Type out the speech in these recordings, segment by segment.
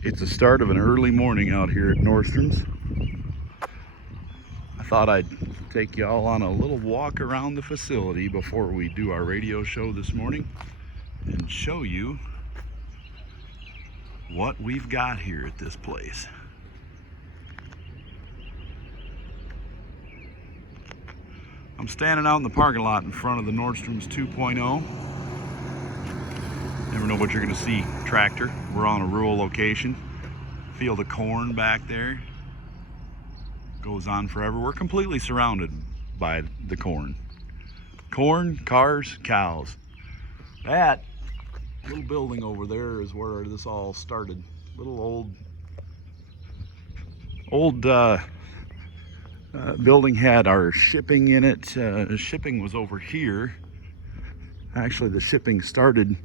It's the start of an early morning out here at Nordstrom's. I thought I'd take you all on a little walk around the facility before we do our radio show this morning and show you what we've got here at this place. I'm standing out in the parking lot in front of the Nordstroms 2.0. Never know what you're going to see. Tractor. We're on a rural location. Field of corn back there. Goes on forever. We're completely surrounded by the corn. Corn, cars, cows. That little building over there is where this all started. Little old building had our shipping in it. Shipping was over here. Actually, the shipping started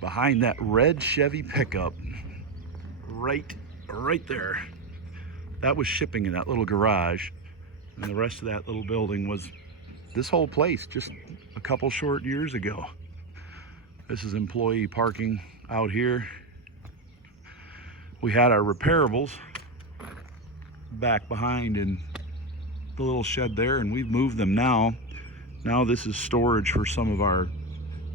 behind that red Chevy pickup right there. That was shipping in that little garage, and the rest of that little building was this whole place just a couple short years ago. This is employee parking out here. We had our repairables back behind in the little shed there, and we've moved them now. Now this is storage for some of our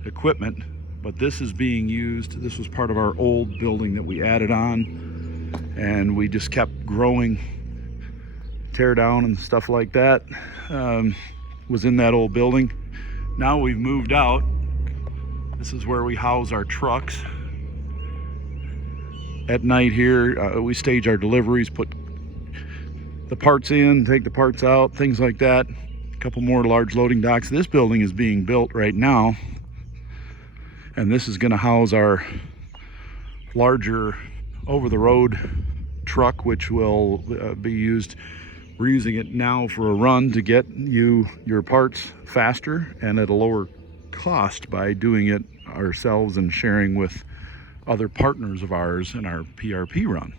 equipment, but this is being used. This was part of our old building that we added on, and we just kept growing. Tear down and stuff like that was in that old building. Now we've moved out. This is where we house our trucks. At night here, we stage our deliveries, put the parts in, take the parts out, things like that. A couple more large loading docks. This building is being built right now, and this is going to house our larger over-the-road truck, which will be used. We're using it now for a run to get you your parts faster and at a lower cost by doing it ourselves and sharing with other partners of ours in our PRP run.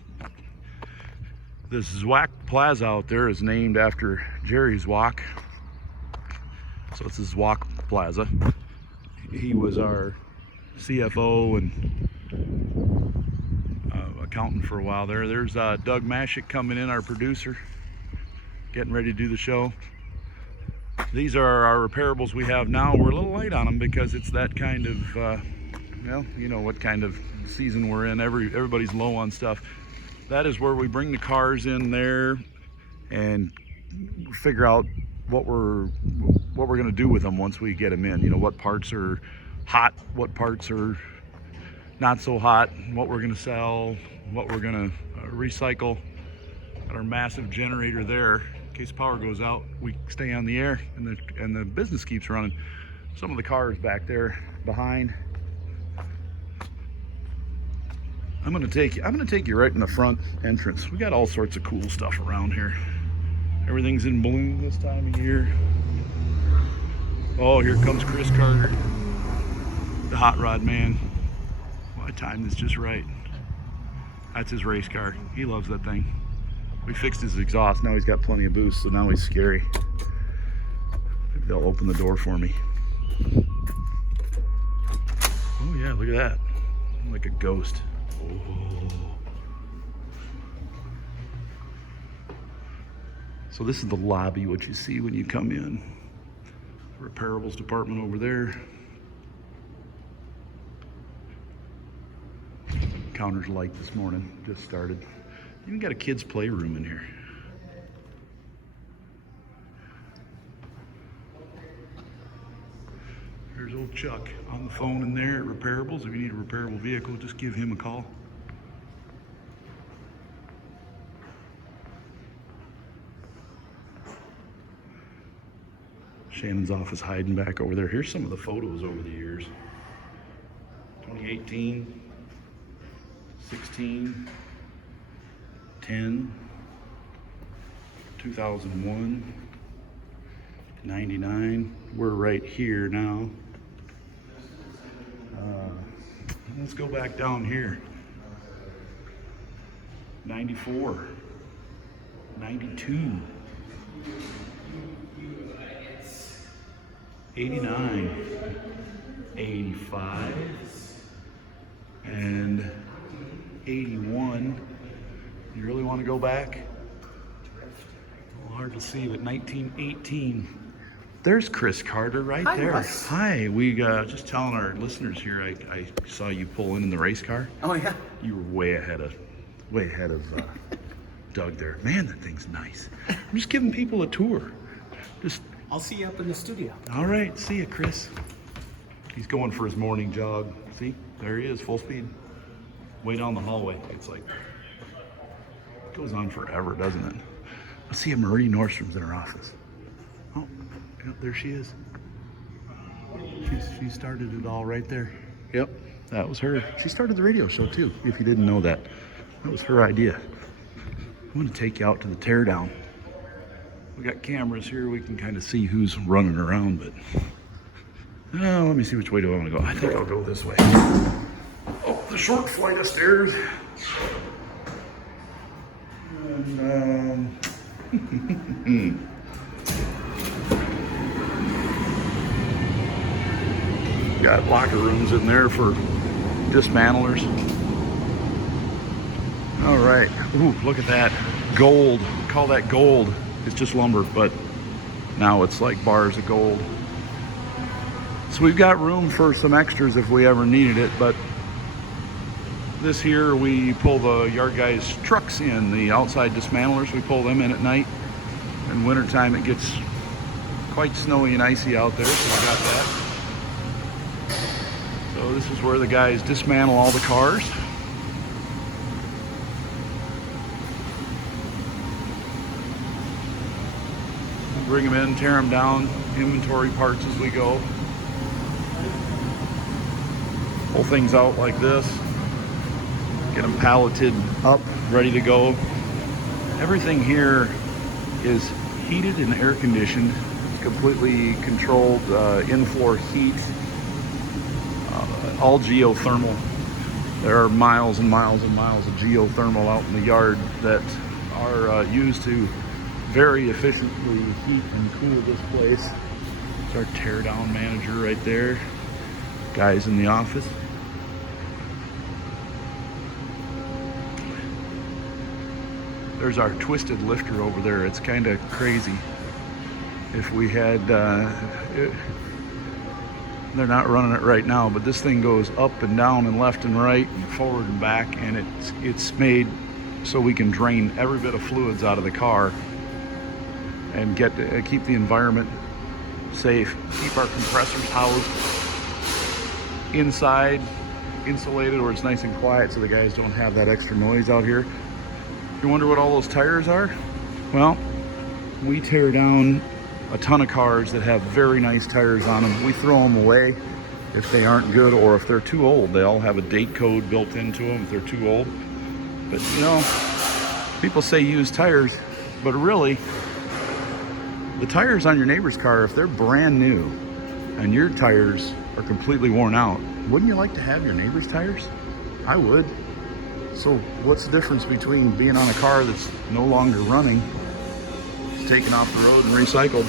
This Zwack Plaza out there is named after Jerry Zwack. So it's Zwack Plaza. He was our CFO and accountant for a while there. There's Doug Mashik coming in, our producer, getting ready to do the show. These are our repairables we have now. We're a little late on them because it's that kind of, well, you know what kind of season we're in. Everybody's low on stuff. That is where we bring the cars in there and figure out what we're going to do with them once we get them in. You know, what parts are hot, what parts are not so hot, what we're going to sell, what we're going to recycle. Got our massive generator there. In case power goes out, we stay on the air and the business keeps running. Some of the cars back there behind. I'm gonna take you right in the front entrance. We got all sorts of cool stuff around here. Everything's in bloom this time of year. Oh, here comes Chris Carter, the hot rod man. Well, I timed this just right. That's his race car. He loves that thing. We fixed his exhaust. Now he's got plenty of boost, so now he's scary. Maybe they'll open the door for me. Oh yeah, look at that. I'm like a ghost. Oh. So this is the lobby, what you see when you come in. The repairables department over there. Counter's light this morning, just started. Even got a kid's playroom in here. There's old Chuck on the phone in there at Repairables. If you need a repairable vehicle, just give him a call. Shannon's office hiding back over there. Here's some of the photos over the years. 2018, 16, 10, 2001, 99. We're right here now. Let's go back down here. 94, 92, 89, 85, and again. You really want to go back? Hard to see, but 1918. There's Chris Carter right there. Russ. Hi, we just telling our listeners here. I saw you pull in the race car. Oh yeah. You were way ahead of Doug there. Man, that thing's nice. I'm just giving people a tour. I'll see you up in the studio. All right, see you, Chris. He's going for his morning jog. See, there he is, full speed. Way down the hallway. It's like, it goes on forever, doesn't it? I see a Marie Nordstrom's in her office. Oh, yeah, there she is. She started it all right there. Yep, that was her. She started the radio show too, if you didn't know that. That was her idea. I'm gonna take you out to the teardown. We got cameras here, we can kind of see who's running around, but let me see which way do I want to go. I think I'll go this way. Oh, the short flight of stairs. And, got locker rooms in there for dismantlers. All right. Ooh, look at that. Gold. Call that gold. It's just lumber, but now it's like bars of gold. So we've got room for some extras if we ever needed it, but this here, we pull the yard guys' trucks in, the outside dismantlers, we pull them in at night. In wintertime, it gets quite snowy and icy out there, so we got that. So this is where the guys dismantle all the cars. Bring them in, tear them down, inventory parts as we go. Pull things out like this. Get them palleted up, ready to go. Everything here is heated and air conditioned. It's completely controlled in-floor heat, all geothermal. There are miles and miles and miles of geothermal out in the yard that are used to very efficiently heat and cool this place. It's our teardown manager right there. Guys in the office. There's our twisted lifter over there. It's kind of crazy. If we had, they're not running it right now, but this thing goes up and down and left and right and forward and back, and it's made so we can drain every bit of fluids out of the car and keep the environment safe, keep our compressors housed inside, insulated, where it's nice and quiet so the guys don't have that extra noise out here. You wonder what all those tires are? Well, we tear down a ton of cars that have very nice tires on them. We throw them away if they aren't good or if they're too old. They all have a date code built into them if they're too old. But you know, people say use tires, but really, the tires on your neighbor's car, if they're brand new and your tires are completely worn out, wouldn't you like to have your neighbor's tires? I would. So what's the difference between being on a car that's no longer running, it's taken off the road and recycled,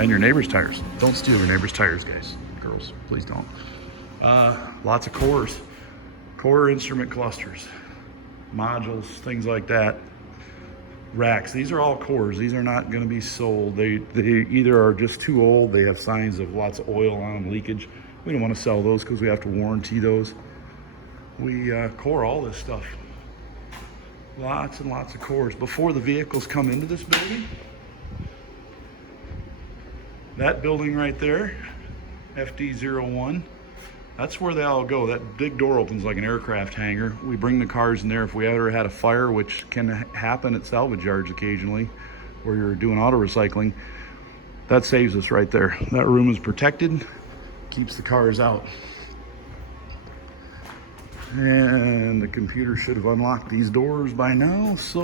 and your neighbor's tires? Don't steal your neighbor's tires, guys. Girls, please don't. Lots of cores, core instrument clusters, modules, things like that. Racks, these are all cores. These are not going to be sold. They either are just too old, they have signs of lots of oil on them, leakage. We don't want to sell those because we have to warranty those. We core all this stuff. Lots and lots of cores. Before the vehicles come into this building, that building right there, FD01, that's where they all go. That big door opens like an aircraft hangar. We bring the cars in there if we ever had a fire, which can happen at salvage yards occasionally, where you're doing auto recycling. That saves us right there. That room is protected, keeps the cars out. And the computer should have unlocked these doors by now, so...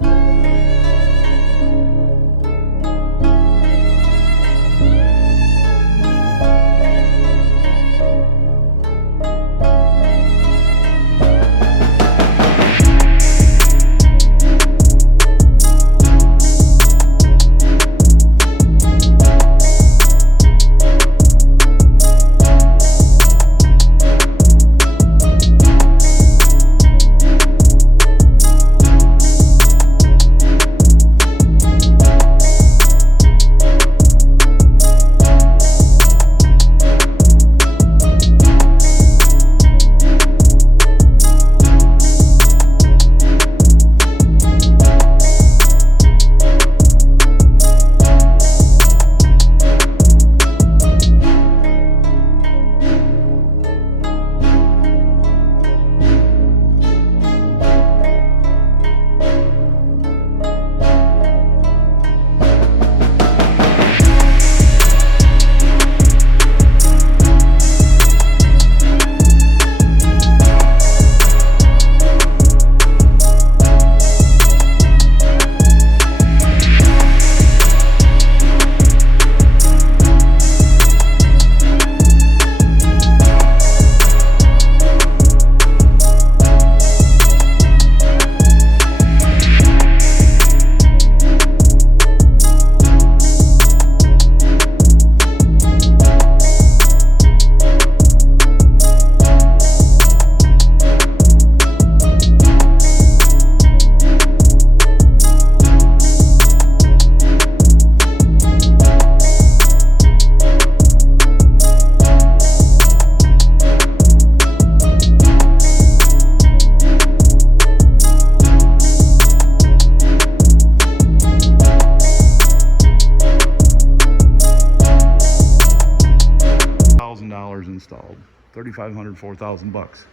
$3,500, $4,000.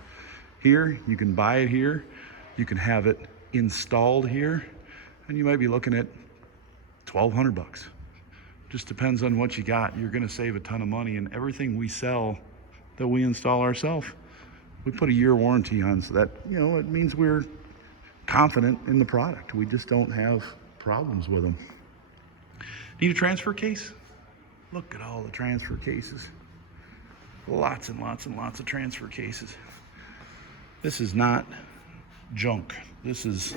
Here, you can buy it here. You can have it installed here, and you might be looking at $1,200. Just depends on what you got. You're gonna save a ton of money, and everything we sell that we install ourselves, we put a year warranty on, so that, you know, it means we're confident in the product. We just don't have problems with them. Need a transfer case? Look at all the transfer cases. Lots and lots and lots of transfer cases. This is not junk. This is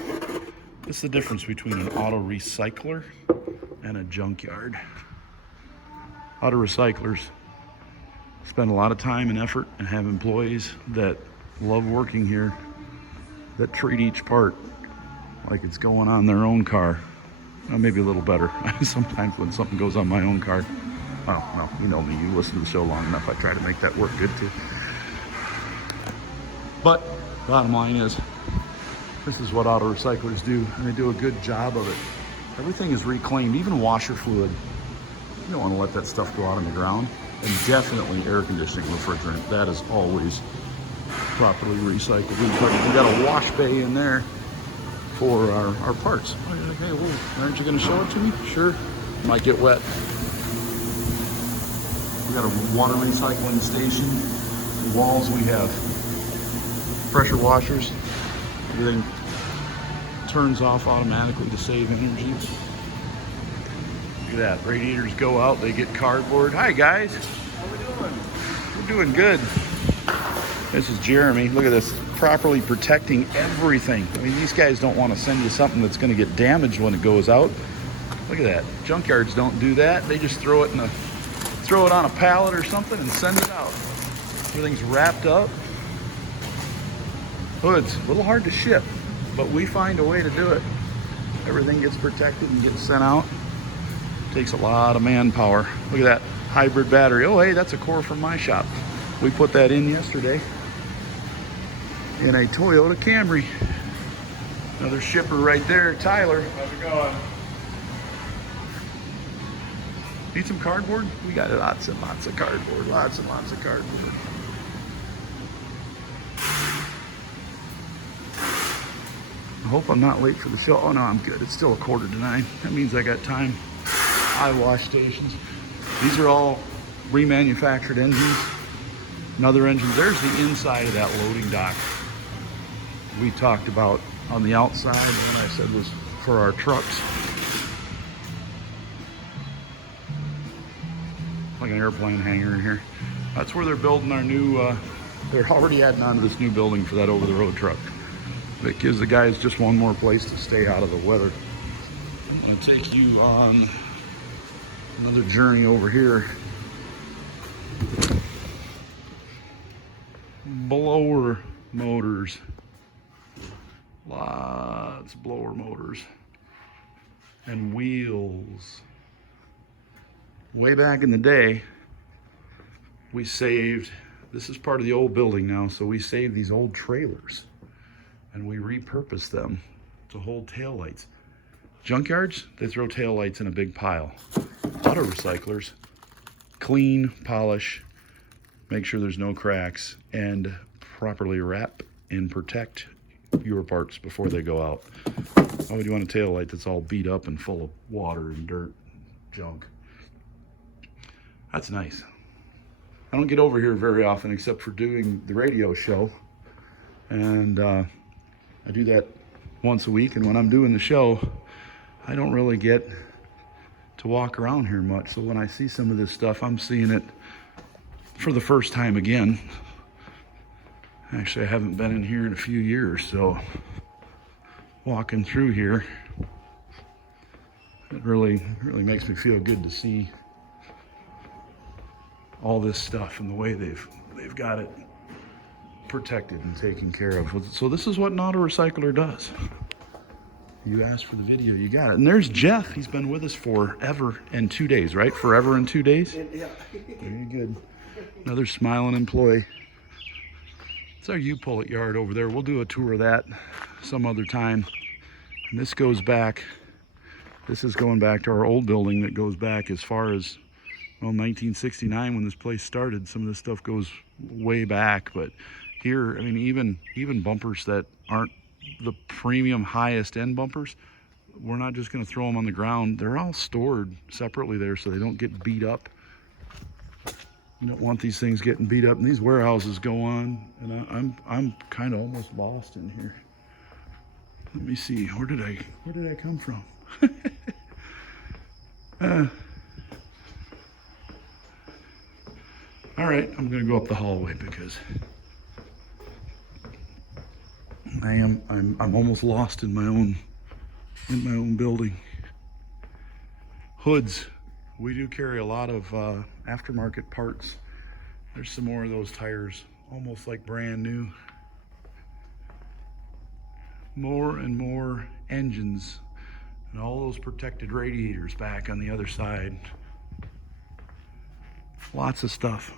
the difference between an auto recycler and a junkyard. Auto recyclers spend a lot of time and effort and have employees that love working here, that treat each part like it's going on their own car. Well, maybe a little better. Sometimes when something goes on my own car, oh, well, you know me, you listen to the show long enough, I try to make that work good too. But bottom line is, this is what auto recyclers do, and they do a good job of it. Everything is reclaimed, even washer fluid. You don't want to let that stuff go out on the ground. And definitely air conditioning refrigerant. That is always properly recycled. We got a wash bay in there for our parts. Okay, well, aren't you going to show it to me? Sure. Might get wet. We got a water recycling station. The walls, we have pressure washers. Everything turns off automatically to save energy. Look at that. Radiators go out, they get cardboard. Hi guys. How we doing? We're doing good. This is Jeremy. Look at this. Properly protecting everything. I mean, these guys don't want to send you something that's going to get damaged when it goes out. Look at that. Junkyards don't do that. They just throw it on a pallet or something and send it out. Everything's wrapped up. Hood's a little hard to ship, but we find a way to do it. Everything gets protected and gets sent out. Takes a lot of manpower. Look at that hybrid battery. Oh, hey, that's a core from my shop. We put that in yesterday in a Toyota Camry. Another shipper right there, Tyler. How's it going? Need some cardboard? We got lots and lots of cardboard. Lots and lots of cardboard. I hope I'm not late for the show. Oh no, I'm good. It's still 8:45. That means I got time. Eye wash stations. These are all remanufactured engines. Another engine. There's the inside of that loading dock we talked about on the outside. One I said was for our trucks. Like an airplane hangar in here. That's where they're building our new, they're already adding on to this new building for that over-the-road truck. It gives the guys just one more place to stay out of the weather. I'm gonna take you on another journey over here. Blower motors. Lots of blower motors. And wheels. Way back in the day, we saved, this is part of the old building now, so we saved these old trailers and we repurposed them to hold taillights. Junkyards, they throw taillights in a big pile. Auto recyclers, clean, polish, make sure there's no cracks, and properly wrap and protect your parts before they go out. Why would you want a taillight that's all beat up and full of water and dirt, junk? That's nice. I don't get over here very often except for doing the radio show. And I do that once a week. And when I'm doing the show, I don't really get to walk around here much. So when I see some of this stuff, I'm seeing it for the first time again. Actually, I haven't been in here in a few years. So walking through here, it really makes me feel good to see all this stuff and the way they've got it protected and taken care of. So this is what an auto recycler does. You asked for the video, you got it. And there's Jeff. He's been with us forever and 2 days, right? Forever and 2 days? Yeah. Very good. Another smiling employee. It's our U-Pull-It yard over there. We'll do a tour of that some other time. And this goes back, this is going back to our old building that goes back as far as well, 1969 when this place started. Some of this stuff goes way back, but here, I mean, even bumpers that aren't the premium highest end bumpers, we're not just going to throw them on the ground. They're all stored separately there so they don't get beat up. You don't want these things getting beat up. And these warehouses go on, and I'm kind of almost lost in here. Let me see. Where did I come from? All right, I'm gonna go up the hallway because I'm almost lost in my own building. Hoods. We do carry a lot of aftermarket parts. There's some more of those tires, almost like brand new. More and more engines and all those protected radiators back on the other side. Lots of stuff.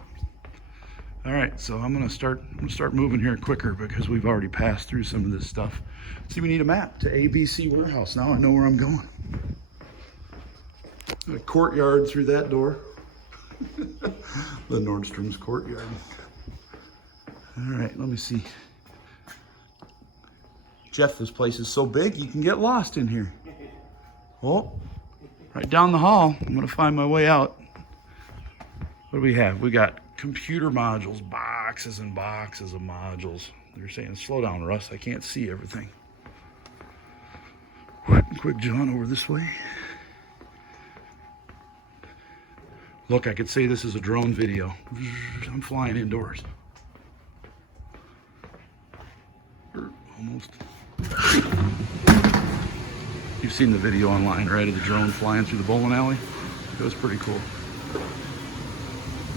All right, so I'm gonna start moving here quicker because we've already passed through some of this stuff. See, we need a map to ABC Warehouse. Now I know where I'm going. A courtyard through that door. The Nordstrom's courtyard. All right, let me see. Jeff, this place is so big you can get lost in here. Oh, right down the hall. I'm gonna find my way out. What do we have? We got computer modules, boxes and boxes of modules. They're saying, slow down, Russ, I can't see everything. Quick John over this way. Look, I could say this is a drone video. I'm flying indoors. Almost. You've seen the video online, right, of the drone flying through the bowling alley? It was pretty cool.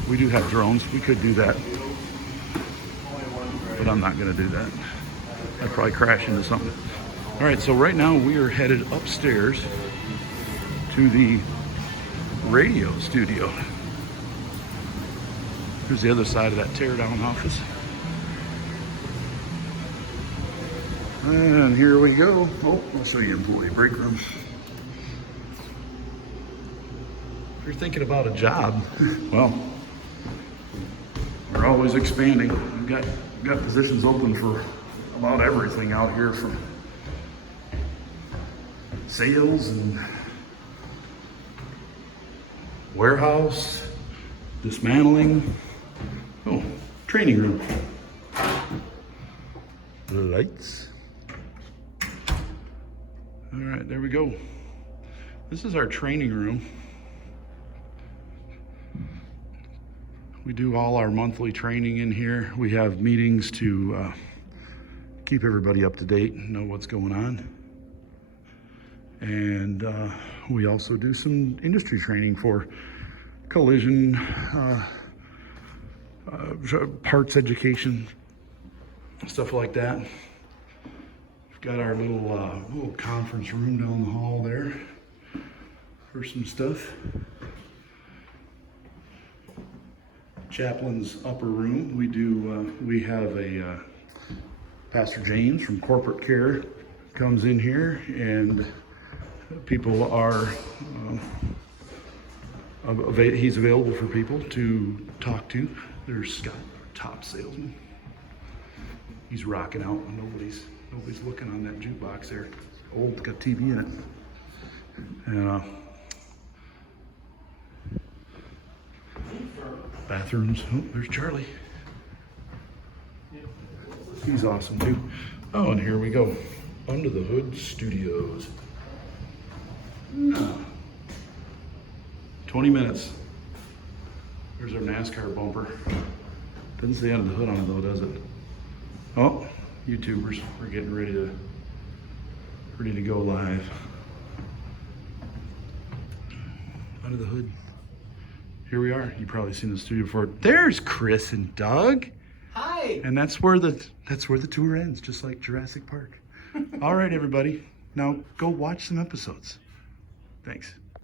We do have drones. We could do that. But I'm not going to do that. I'd probably crash into something. All right, so right now we are headed upstairs to the radio studio. Here's the other side of that tear-down office. And here we go. Oh, I'll show you employee break room. If you're thinking about a job, well, we're always expanding. We've got positions open for about everything out here, from sales and warehouse, dismantling. Oh, training room. Lights. All right, there we go. This is our training room. We do all our monthly training in here. We have meetings to keep everybody up to date and know what's going on. And we also do some industry training for collision, parts education, stuff like that. We've got our little conference room down the hall there for some stuff. Chaplain's upper room. We have a Pastor James from Corporate Care comes in here, and people are he's available for people to talk to. There's Scott, our top salesman. He's rocking out when nobody's looking on that jukebox there. Old, it's got TV in it. And bathrooms. Oh, there's Charlie. He's awesome too. Oh, and here we go. Under the Hood Studios. No. 20 minutes. There's our NASCAR bumper. Doesn't say under the hood on it though, does it? Oh, YouTubers, we're getting ready to go live. Under the hood. Here we are. You've probably seen the studio before. There's Chris and Doug. Hi. And that's where the tour ends, just like Jurassic Park. All right, everybody. Now go watch some episodes. Thanks.